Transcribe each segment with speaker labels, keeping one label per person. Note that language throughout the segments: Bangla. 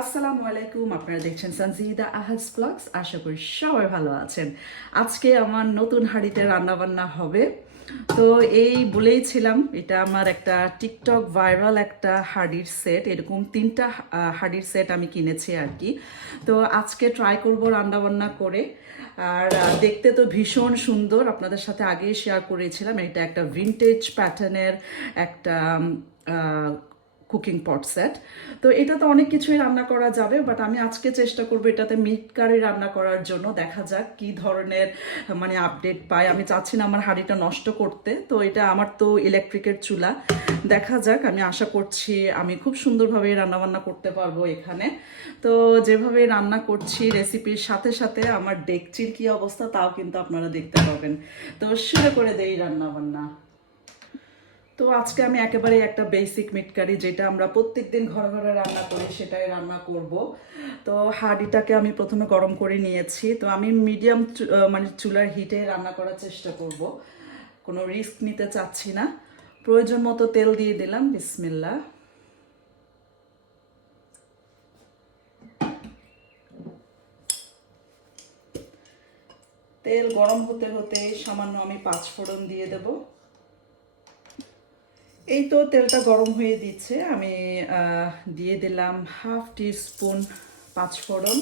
Speaker 1: আসসালামু আলাইকুম, আপনারা দেখছেন সনজিদা আহাজ ব্লগস, আশা করি সবাই ভালো আছেন। আজকে আমার নতুন হাঁড়িতে রান্নাবান্না হবে। তো এই বলেইছিলাম এটা আমার একটা টিকটক ভাইরাল একটা হাড়ির সেট, এরকম তিনটা হাড়ির সেট আমি কিনেছি আর কি। তো আজকে ট্রাই করব রান্নাবান্না করে। আর দেখতে তো ভীষণ সুন্দর, আপনাদের সাথে আগেই শেয়ার করেছিলাম, এটা একটা ভিনটেজ প্যাটার্নের একটা কুকিং পট সেট তো এটাতে অনেক কিছুই রান্না করা যাবে বাট আমি আজকে চেষ্টা করব এটাতে মিট কারি রান্না করার জন্য। দেখা যাক কি ধরনের মানে আপডেট পাই। আমি চাচ্ছি না আমার হাঁড়িটা নষ্ট করতে, তো এটা আমার তো ইলেকট্রিকের চুলা। দেখা যাক, আমি আশা করছি আমি খুব সুন্দরভাবে রান্না বান্না করতে পারব এখানে। তো যেভাবে রান্না করছি রেসিপির সাথে সাথে আমার ডেকচির কি অবস্থা, তাও কিন্তু আপনারা দেখতে পাবেন। তো শুরু করে দেই রান্না বান্না তো আজকে আমি একেবারে একটা বেসিক মিট কারি যেটা আমরা প্রত্যেকদিন ঘরে ঘরে রান্না করি, সেটাই রান্না করব। তো হাঁড়িটাকে আমি প্রথমে গরম করে নিয়েছি। তো আমি মিডিয়াম মানে চুলার হিটে রান্না করার চেষ্টা করব। কোনো রিস্ক নিতে চাচ্ছি না। প্রয়োজন মতো তেল দিয়ে দিলাম বিসমিল্লা তেল গরম হতে হতে সামান্য আমি পাঁচ ফোড়ন দিয়ে দেবো। এই তো তেলটা গরম হয়ে দিচ্ছে। আমি দিয়ে দিলাম হাফ টি স্পুন পাঁচ ফোড়ন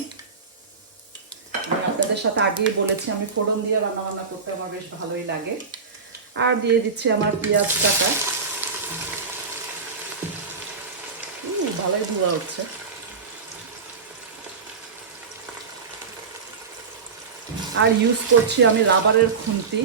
Speaker 1: আমি আপনাদের সাথে আগেই বলেছি, আমি ফোড়ন দিয়ে রান্না বান্না করতে আমার বেশ ভালোই লাগে। আর দিয়ে দিচ্ছি আমার পেঁয়াজ কাটা। ভালোই ধোয়া হচ্ছে। আর ইউজ করছি আমি রাবারের খুন্তি।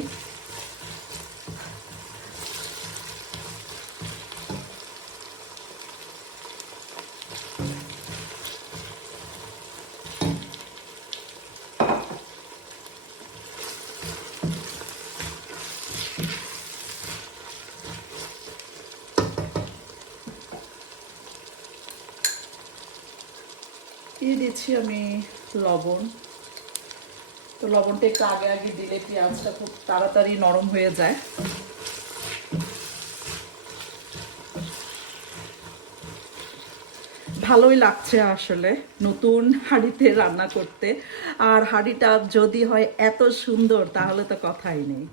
Speaker 1: দিয়ে দিচ্ছি আমি লবণ। তো লবণটা একটু আগে আগে দিলে পেঁয়াজটা খুব তাড়াতাড়ি নরম হয়ে যায়। ভালোই লাগছে আসলে নতুন হাঁড়িতে রান্না করতে। আর হাঁড়িটা যদি হয় এত সুন্দর, তাহলে তো কথাই নেই।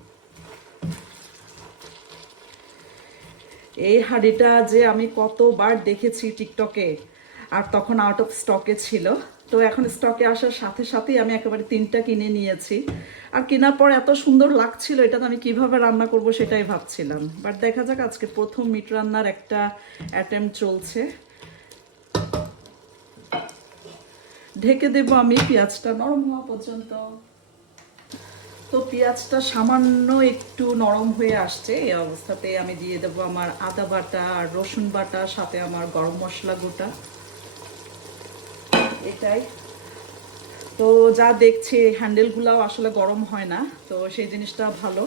Speaker 1: এই হাঁড়িটা যে আমি কতবার দেখেছি টিকটকে আর তখন আউট অফ স্টকে ছিল। তো এখন স্টকে আসার সাথে সাথেই আমি একেবারে তিনটা কিনে নিয়েছি। আর কেনার পর এত সুন্দর লাগছিল, এটা আমি কীভাবে রান্না করব সেটাই ভাবছিলাম। বাট দেখা যাক, আজকে প্রথম মিট রান্নার একটা অ্যাটেম্প চলছে। ঢেকে দেবো আমি পেঁয়াজটা, নরম হওয়া পর্যন্ত। তো পেঁয়াজটা সামান্য একটু নরম হয়ে আসছে, এই অবস্থাতে আমি দিয়ে দেবো আমার আদা বাটা আর রসুন বাটা, সাথে আমার গরম মশলা গোটা। এটাই। তো যা দেখছি হ্যান্ডেলগুলাও আসলে গরম হয় না, তো সেই জিনিসটা ভালো।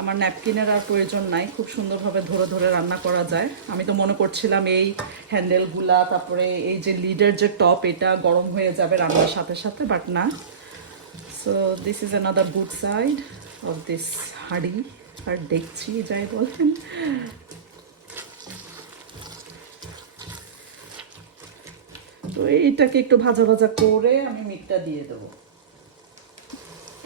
Speaker 1: আমার ন্যাপকিনের আর প্রয়োজন নাই, খুব সুন্দরভাবে ধরে ধরে রান্না করা যায়। আমি তো মনে করছিলাম এই হ্যান্ডেলগুলা, তারপরে এই যে লিডের যে টপ, এটা গরম হয়ে যাবে রান্নার সাথে সাথে বাট না। So this is another good side of this হাড়ি, আর দেখছি যাই বলেন। তো এইটাকে একটু ভাজা ভাজা করে আমি মিটটা দিয়ে দেবো।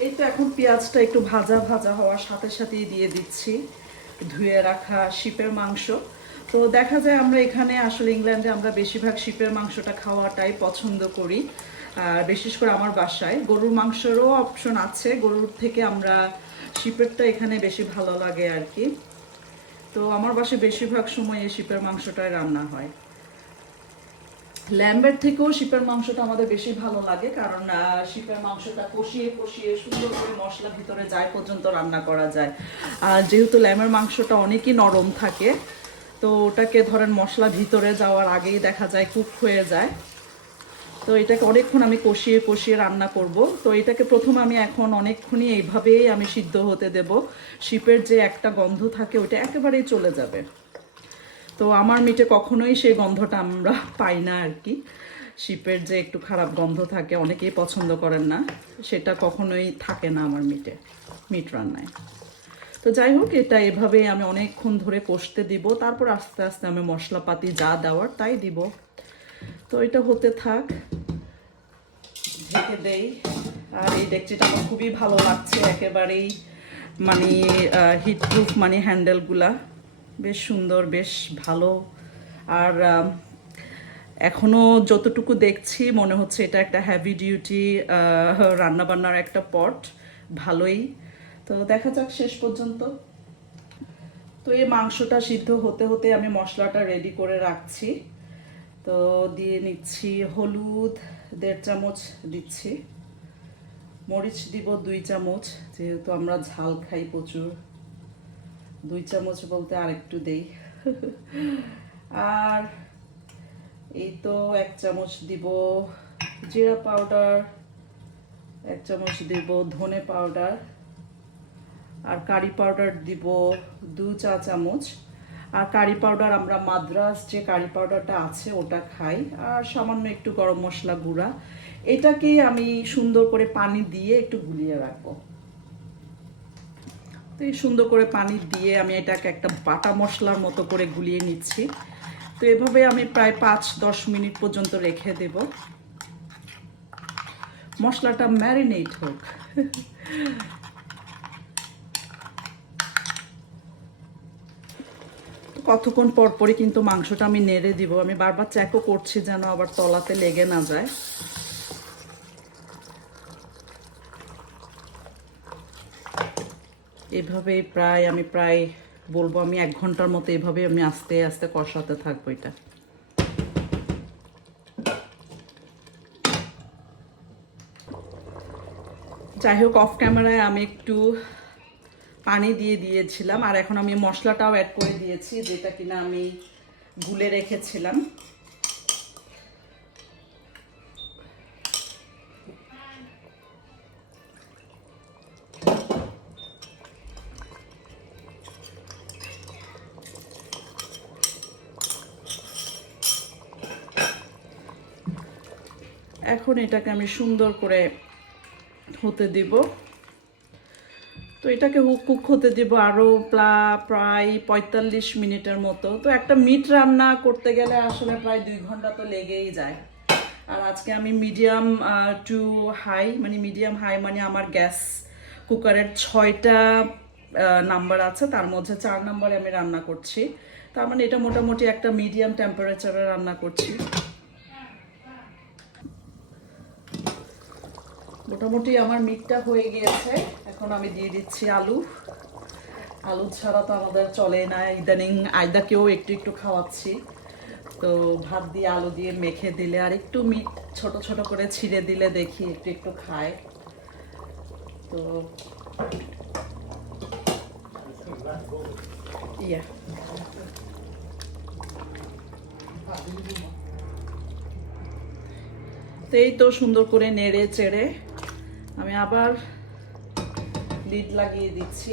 Speaker 1: এই তো এখন পেঁয়াজটা একটু ভাজা ভাজা হওয়ার সাথে সাথেই দিয়ে দিচ্ছি। ধুয়ে রাখা শিপের মাংস। তো দেখা যায় আমরা এখানে আসলে ইংল্যান্ডে আমরা বেশিরভাগ শিপের মাংসটা খাওয়াটাই পছন্দ করি। আর বিশেষ করে আমার বাসায়। গরুর মাংসেরও অপশন আছে। গরুর থেকে আমরা শিপেরটা এখানে বেশি ভালো লাগে আর কি। তো আমার বাসায় বেশিরভাগ সময় এই শিপের মাংসটাই রান্না হয়। ল্যাম্বের থেকেও শিপের মাংসটা আমাদের বেশি ভালো লাগে, কারণ শিপের মাংসটা কষিয়ে কষিয়ে সুন্দর করে মশলা ভিতরে যায় পর্যন্ত রান্না করা যায়। আর যেহেতু ল্যামের মাংসটা অনেকই নরম থাকে, তো ওটাকে ধরেন মশলা ভিতরে যাওয়ার আগেই দেখা যায় কুক হয়ে যায়। তো এটাকে অনেকক্ষণ আমি কষিয়ে কষিয়ে রান্না করব। তো এটাকে প্রথম আমি এখন অনেকক্ষণই এইভাবেই আমি সিদ্ধ হতে দেব। শিপের যে একটা গন্ধ থাকে ওটা একেবারেই চলে যাবে। তো আমার মিটে কখনোই সেই গন্ধটা আমরা পাই না আর কি। শিপের যে একটু খারাপ গন্ধ থাকে, অনেকেই পছন্দ করেন না, সেটা কখনোই থাকে না আমার মিটে, মিট রান্নায়। তো যাই হোক, এটা এভাবে আমি অনেকক্ষণ ধরে কষতে দিব, তারপর আস্তে আস্তে আমি মশলাপাতি যা দেওয়ার তাই দিব। তো এটা হতে থাক, ঢেকে দেই। আর এই ডেকচিটা আমার খুবই ভালো লাগছে, একেবারেই মানে হিট প্রুফ মানে হ্যান্ডেলগুলা বেশ সুন্দর, বেশ ভালো। আর এখনও যতটুকু দেখছি, মনে হচ্ছে এটা একটা হ্যাভি ডিউটি রান্নাবান্নার একটা পট ভালোই। তো দেখা যাক শেষ পর্যন্ত। তো এই মাংসটা সিদ্ধ হতে হতে আমি মশলাটা রেডি করে রাখছি। তো দিয়ে নিচ্ছি হলুদ, দেড় চামচ দিচ্ছি। মরিচ দিব দুই চামচ, যেহেতু আমরা ঝাল খাই প্রচুর। দুই চামচ বলতে আর একটু দেই। আর এই তো এক চামচ দিব জিরা পাউডার, এক চামচ দিব ধনে পাউডার, আর কারি পাউডার দিব দু চা চামচ। আর কারি পাউডার আমরা মাদ্রাস যে কারি পাউডারটা আছে ওটা খাই। আর সামান্য একটু গরম মশলা গুঁড়া। এটাকে আমি সুন্দর করে পানি দিয়ে একটু গুলিয়ে রাখব। তো এই সুন্দর করে পানি দিয়ে আমি এটাকে একটা বাটা মশলার মতো করে গুলিয়ে নিচ্ছি। তো এভাবে আমি প্রায় পাঁচ দশ মিনিট পর্যন্ত রেখে দেব। মশলাটা ম্যারিনেট হোক। কতক্ষণ পর পরই কিন্তু মাংসটা আমি নেড়ে দিব। আমি বারবার চেকও করছি যেন আবার তলাতে লেগে না যায়। এভাবে প্রায়, আমি প্রায় বলব আমি এক ঘণ্টার মতো এভাবে আমি আস্তে আস্তে কষাতে থাকব এটা। যাই হোক অফ ক্যামেরায় আমি একটু পানি দিয়ে দিয়েছিলাম, আর এখন আমি মশলাটাও অ্যাড করে দিয়েছি, যেটা কিনা আমি গুলে রেখেছিলাম। এখন এটাকে আমি সুন্দর করে হতে দিব। তো এটাকে কুক হতে দিব আরও প্রায় পঁয়তাল্লিশ মিনিটের মতো। তো একটা মিট রান্না করতে গেলে আসলে প্রায় দুই ঘণ্টা তো লেগেই যায়। আর আজকে আমি মিডিয়াম টু হাই মানে মিডিয়াম হাই মানে আমার গ্যাস কুকারের ছয়টা নাম্বার আছে, তার মধ্যে চার নাম্বারে আমি রান্না করছি। তার মানে এটা মোটামুটি একটা মিডিয়াম টেম্পারেচারে রান্না করছি। মোটামুটি আমার মিটটা হয়ে গিয়েছে। এখন আমি দিয়ে দিচ্ছি আলু। আলু ছাড়া তো আমাদের চলে না। ইদানিং আয়দাকেও একটু একটু খাওয়াচ্ছি। তো ভাত দিয়ে আলু দিয়ে মেখে দিলে আর একটু মিট ছোট ছোট করে ছিঁড়ে দিলে দেখি একটু একটু খায়। তো ইয়া। তো এই তো সুন্দর করে নেড়ে চেড়ে আমি আবার লিড লাগিয়ে দিচ্ছি।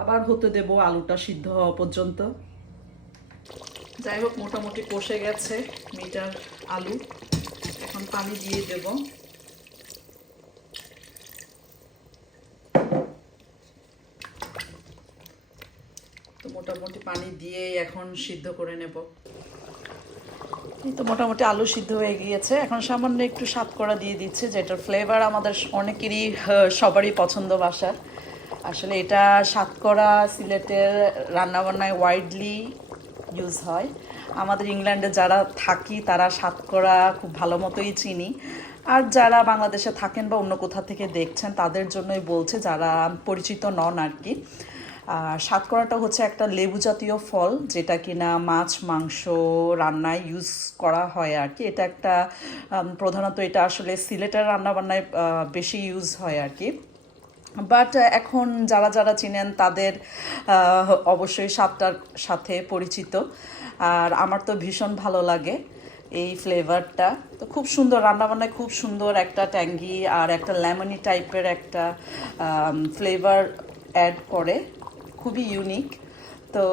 Speaker 1: আবার হতে দেব আলুটা সিদ্ধ হওয়া পর্যন্ত। যাই হোক মোটামুটি কষে গেছে মিটার আলু। এখন পানি দিয়ে দেব। তো মোটামুটি পানি দিয়ে এখন সিদ্ধ করে নেব। তো মোটামুটি আলু সিদ্ধ হয়ে গিয়েছে। এখন সামান্য একটু স্বাদ করা দিয়ে দিচ্ছে, যেটার ফ্লেভার আমাদের অনেকেরই সবারই পছন্দ বাসার। আসলে এটা সাতকরা সিলেটের রান্নাবান্নায় ওয়াইডলি ইউজ হয়। আমাদের ইংল্যান্ডে যারা থাকি, তারা সাতকরা খুব ভালো মতোই চিনি। আর যারা বাংলাদেশে থাকেন বা অন্য কোথা থেকে দেখছেন, তাদের জন্যই বলছে, যারা পরিচিত নন আর কি সাতকরাটা হচ্ছে একটা লেবু জাতীয় ফল, যেটা কিনা মাছ, মাংস রান্নায় ইউজ করা হয় আর কি এটা একটা প্রধানত এটা আসলে সিলেটের রান্নাবান্নায় বেশি ইউজ হয় আর কি বাট এখন যারা যারা চিনেন তাদের অবশ্যই স্বাদটার সাথে পরিচিত। আর আমার তো ভীষণ ভালো লাগে এই ফ্লেভারটা তো খুব সুন্দর, রান্নাবান্নায় খুব সুন্দর একটা ট্যাঙ্গি আর একটা লেমনি টাইপের একটা ফ্লেভার অ্যাড করে। খুবই ইউনিক তো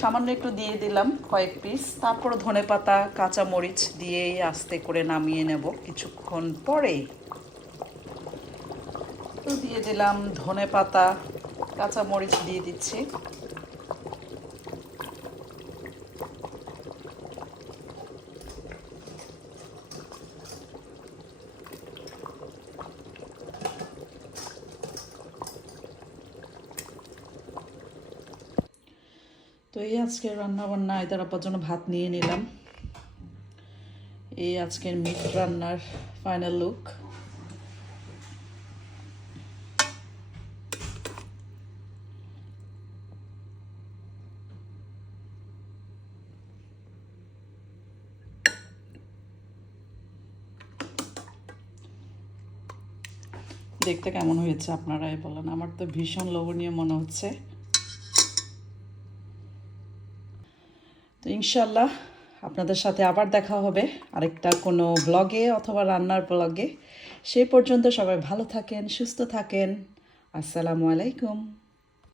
Speaker 1: সামান্য একটু দিয়ে দিলাম কয়েক পিস তারপর ধনে পাতা, কাঁচা মরিচ দিয়েই আস্তে করে নামিয়ে নেব কিছুক্ষণ পরে তো দিয়ে দিলাম ধনে পাতা, কাঁচা মরিচ দিয়ে দিচ্ছি। এই আজকের রান্না বান্না এদের আপার জন্য ভাত নিয়ে নিলাম। এই আজকের মিট রান্নার ফাইনাল লুক দেখতে কেমন হয়েছে আপনারাই বলেন। আমার তো ভীষণ লোভনীয় মনে হচ্ছে। ইনশাল্লাহ আপনাদের সাথে আবার দেখা হবে। আরেকটা কোনো ব্লগে অথবা রান্নার ব্লগে সেই পর্যন্ত সবাই ভালো থাকেন, সুস্থ থাকেন। আসসালামু আলাইকুম।